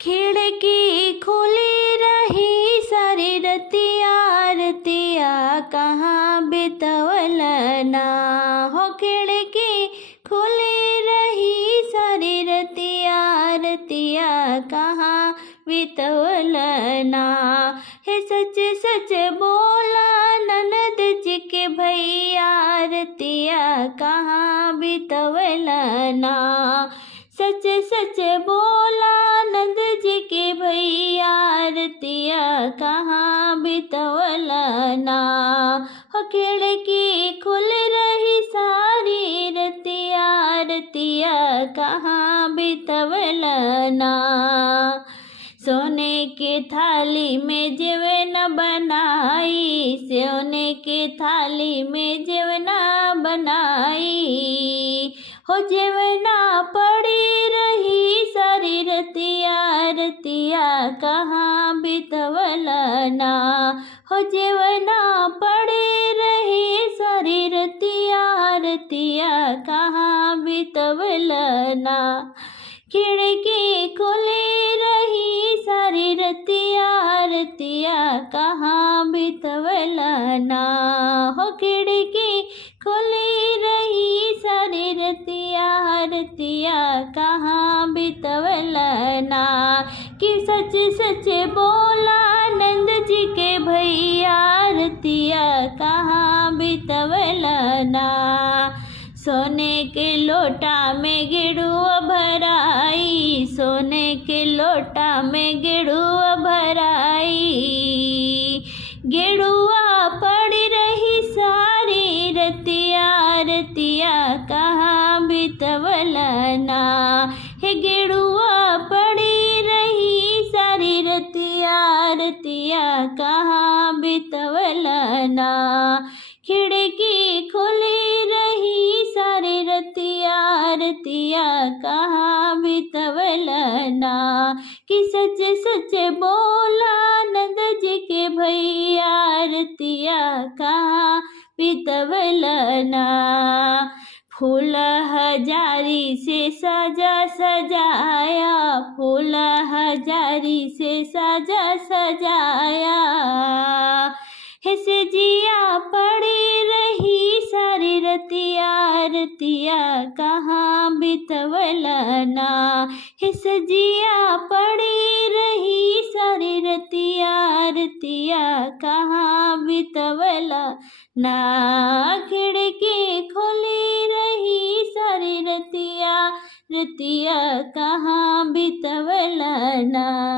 खिड़की खुली रही सारी रतिया रतिया कहाँ बितवल ना हो। खिड़की खुली रही सारी रतिया रतिया कहाँ बितवल ना। हे सच सच बोला ननद जी के भैया रतिया कहाँ बितवल ना। सच सच बोला नंद जी के भैया रतिया कहाँ बितवल ना। हो खिड़की खुल रही सारी रतिया रतिया कहाँ बितवल ना। सोने के थाली में जेवन बनाई सोने के थाली में जेवना बनाई हो। जेवना पड़ी रही सारी रतिया रतिया कहाँ बितवल ना। हो जेवना पड़ी रही सारी रतिया रतिया कहाँ बितवल ना। खिड़की खुली रही सारी रतिया रतिया कहाँ बितवल ना। हो खिड़की खुली रही सारी रतिया रतिया कहाँ बितवल ना। कि सच सच बोला नंद जी के भैया रतिया कहाँ बितवल ना। सोने के लोटा में गिड़ुआ भराई सोने के लोटा में गिड़ुआ भराई। गिड़ुआ पड़ी रही सारी रतिया रतिया कहाँ बितवल ना। हे गिड़ुआ पड़ी रही सारी रतिया रतिया कहाँ बितवल ना। खिड़की खुली रही सारी रतिया रतिया कहाँ बितवल ना। कि सच सच बोला नंद जी के भैया रतिया कहाँ बितवल ना। फूल हजारी से सजा सजाया फूल हजारी से सजा सजाया। हे सजिया पड़ी रही सारी रतिया रतिया कहाँ बितवल ना। हे सजिया पड़ी रही सारी रतिया रतिया कहाँ बितवल ना। खिड़की खुली रही सारी रतिया रतिया कहाँ बितवल ना।